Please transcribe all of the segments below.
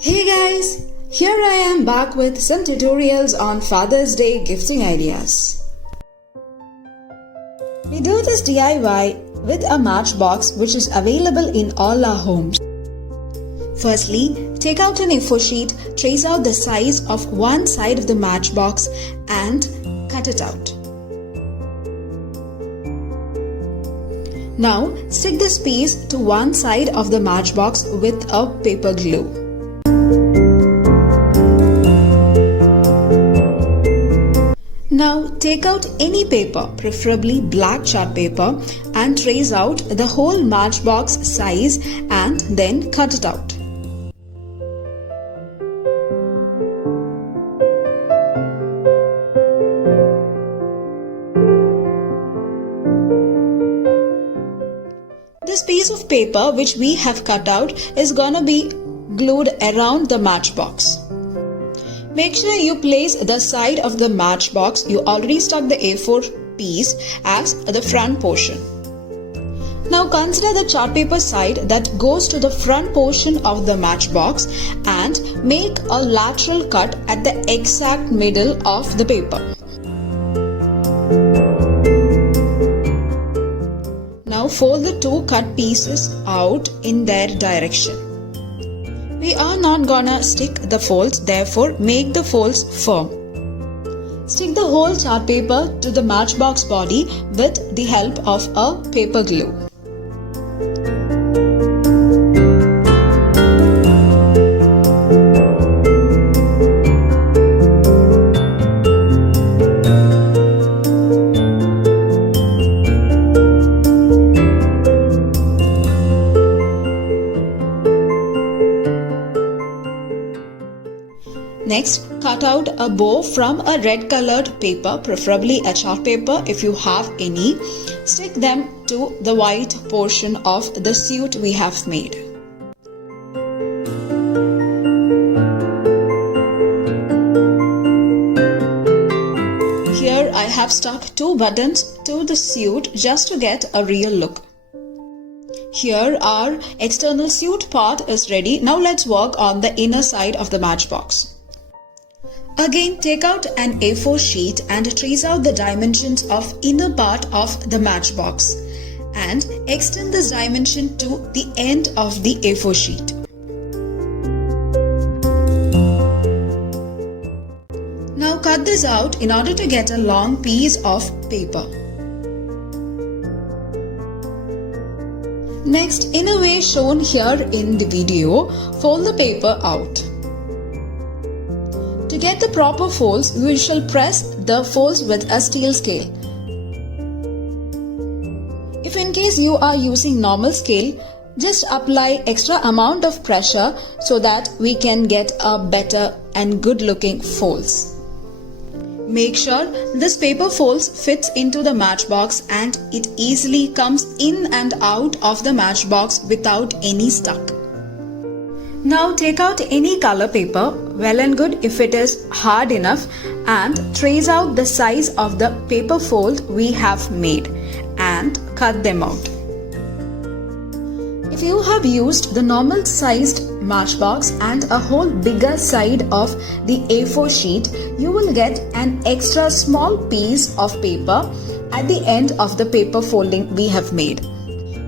Hey guys, here I am back with some tutorials on Father's Day gifting ideas. We do this DIY with a matchbox which is available in all our homes. Firstly, take out an A4 sheet, trace out the size of one side of the matchbox and cut it out. Now, stick this piece to one side of the matchbox with a paper glue. Now, take out any paper, preferably black chart paper, and trace out the whole matchbox size and then cut it out. This piece of paper which we have cut out is gonna be glued around the matchbox. Make sure you place the side of the matchbox you already stuck the A4 piece as the front portion. Now consider the chart paper side that goes to the front portion of the matchbox and make a lateral cut at the exact middle of the paper. Now fold the two cut pieces out in their direction. We are not gonna stick the folds, therefore make the folds firm. Stick the whole chart paper to the matchbox body with the help of a paper glue. Next, cut out a bow from a red colored paper, preferably a chart paper if you have any. Stick them to the white portion of the suit we have made. Here I have stuck two buttons to the suit just to get a real look. Here our external suit part is ready. Now let's work on the inner side of the matchbox. Again, take out an A4 sheet and trace out the dimensions of inner part of the matchbox and extend this dimension to the end of the A4 sheet. Now cut this out in order to get a long piece of paper. Next, in a way shown here in the video, fold the paper out. To get the proper folds, we shall press the folds with a steel scale. If in case you are using normal scale, just apply extra amount of pressure so that we can get a better and good looking folds. Make sure this paper folds fits into the matchbox and it easily comes in and out of the matchbox without any stuck. Now take out any color paper, well and good if it is hard enough, and trace out the size of the paper fold we have made and cut them out. If you have used the normal sized matchbox and a whole bigger side of the A4 sheet, you will get an extra small piece of paper at the end of the paper folding we have made.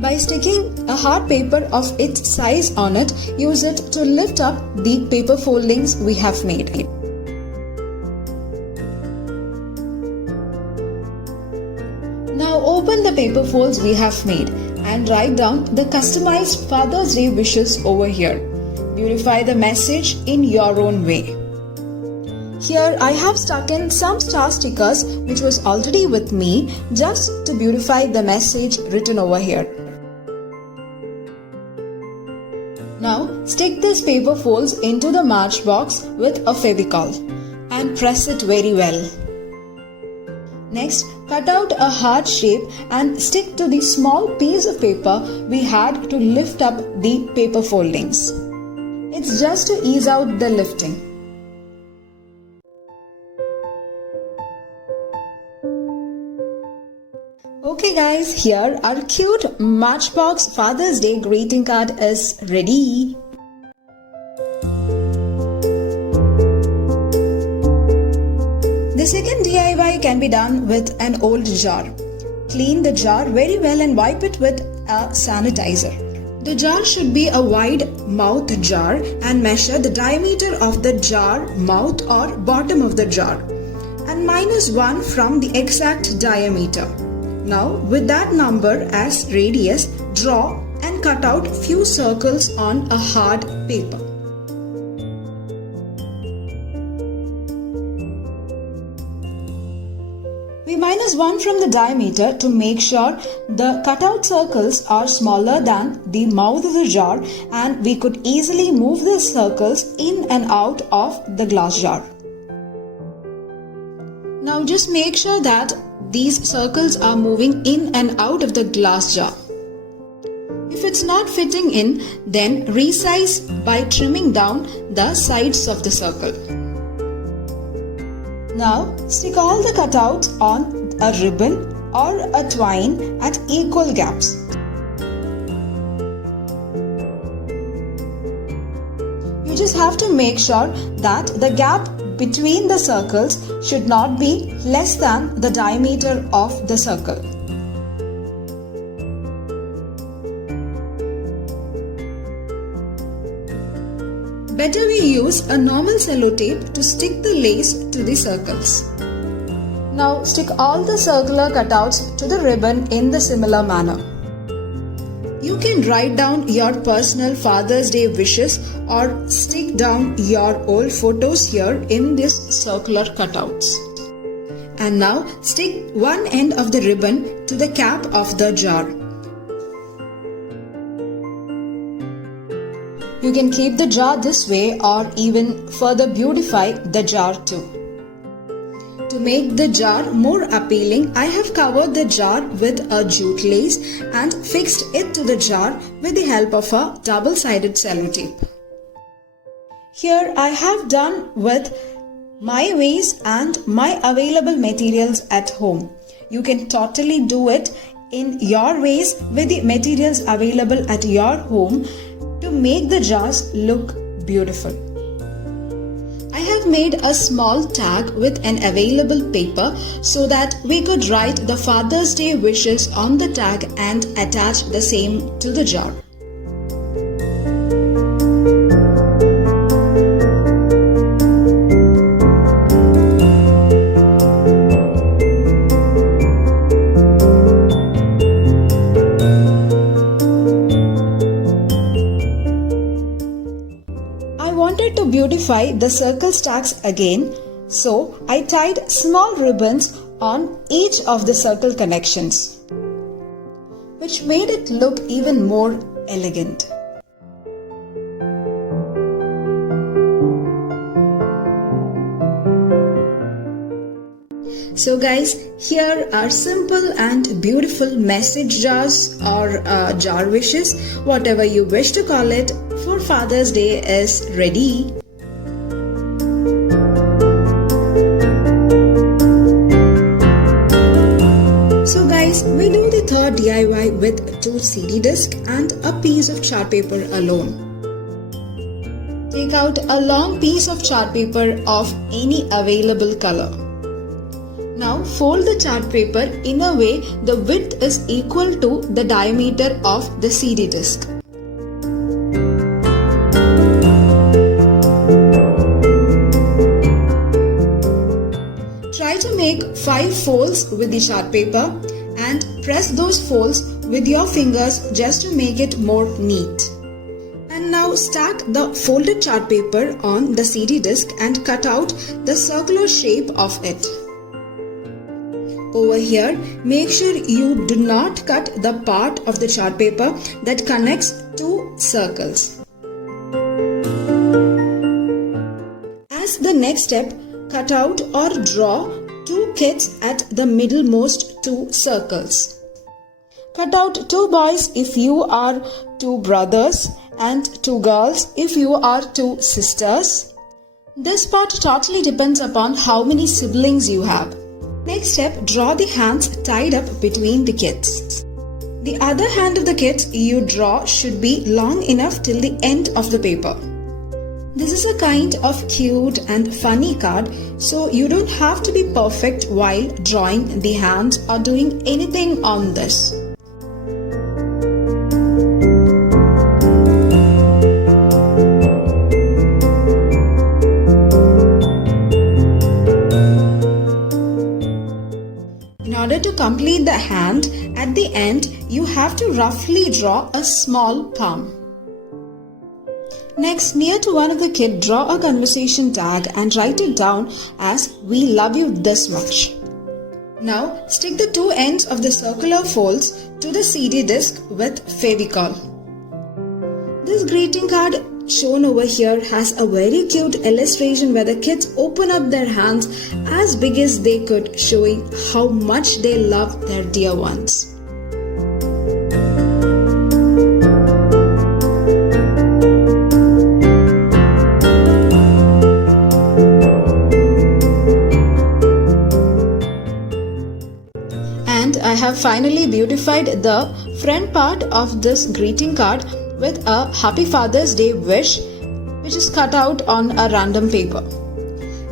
By sticking a hard paper of its size on it, use it to lift up the paper foldings we have made. Now open the paper folds we have made and write down the customized Father's Day wishes over here. Beautify the message in your own way. Here I have stuck in some star stickers which was already with me just to beautify the message written over here. Now stick these paper folds into the matchbox with a Fevicol and press it very well. Next, cut out a heart shape and stick to the small piece of paper we had to lift up the paper foldings. It's just to ease out the lifting. Okay guys, here our cute Matchbox Father's Day greeting card is ready. second DIY can be done with an old jar. Clean the jar very well and wipe it with a sanitizer. The jar should be a wide mouth jar and measure the diameter of the jar mouth or bottom of the jar and -1 from the exact diameter. Now with that number as radius, draw and cut out few circles on a hard paper. We -1 from the diameter to make sure the cutout circles are smaller than the mouth of the jar, and we could easily move the circles in and out of the glass jar. Now just make sure that these circles are moving in and out of the glass jar. If it's not fitting in, then resize by trimming down the sides of the circle. Now stick all the cutouts on a ribbon or a twine at equal gaps. You just have to make sure that the gap between the circles should not be less than the diameter of the circle. Better we use a normal cello tape to stick the lace to the circles. Now stick all the circular cutouts to the ribbon in the similar manner. You can write down your personal Father's Day wishes or stick down your old photos here in these circular cutouts. And now stick one end of the ribbon to the cap of the jar. You can keep the jar this way or even further beautify the jar too. To make the jar more appealing, I have covered the jar with a jute lace and fixed it to the jar with the help of a double-sided cello tape. Here I have done with my ways and my available materials at home. You can totally do it in your ways with the materials available at your home to make the jars look beautiful. I have made a small tag with an available paper so that we could write the Father's Day wishes on the tag and attach the same to the jar. To beautify the circle stacks again, so I tied small ribbons on each of the circle connections, which made it look even more elegant. So guys, here are simple and beautiful message jars or jar wishes, whatever you wish to call it, for Father's Day is ready. So guys, we do the third DIY with 2 CD discs and a piece of chart paper alone. Take out a long piece of chart paper of any available color. Now fold the chart paper in a way the width is equal to the diameter of the CD disc. Try to make 5 folds with the chart paper and press those folds with your fingers just to make it more neat. And now stack the folded chart paper on the CD disc and cut out the circular shape of it. Over here, make sure you do not cut the part of the chart paper that connects 2 circles. As the next step, cut out or draw 2 kids at the middlemost 2 circles. Cut out 2 boys if you are 2 brothers and 2 girls if you are 2 sisters. This part totally depends upon how many siblings you have. Next step, draw the hands tied up between the kids. The other hand of the kids you draw should be long enough till the end of the paper. This is a kind of cute and funny card, so you don't have to be perfect while drawing the hands or doing anything on this. In order to complete the hand, at the end you have to roughly draw a small palm. Next, near to one of the kids, draw a conversation tag and write it down as "We love you this much." Now, stick the two ends of the circular folds to the CD disc with Fevicol. This greeting card shown over here has a very cute illustration where the kids open up their hands as big as they could, showing how much they love their dear ones. And I have finally beautified the front part of this greeting card with a Happy Father's Day wish, which is cut out on a random paper.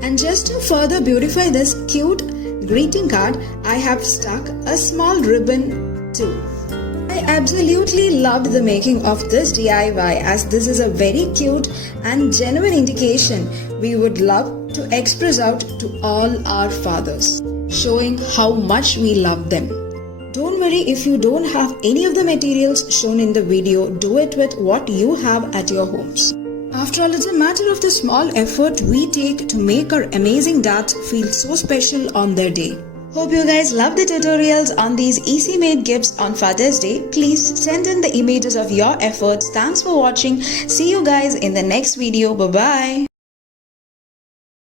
And just to further beautify this cute greeting card, I have stuck a small ribbon too. I absolutely loved the making of this DIY, as this is a very cute and genuine indication we would love to express out to all our fathers, showing how much we love them. Don't worry if you don't have any of the materials shown in the video, do it with what you have at your homes. After all, it's a matter of the small effort we take to make our amazing dads feel so special on their day. Hope you guys love the tutorials on these easy made gifts on Father's Day. Please send in the images of your efforts. Thanks for watching. See you guys in the next video. Bye bye.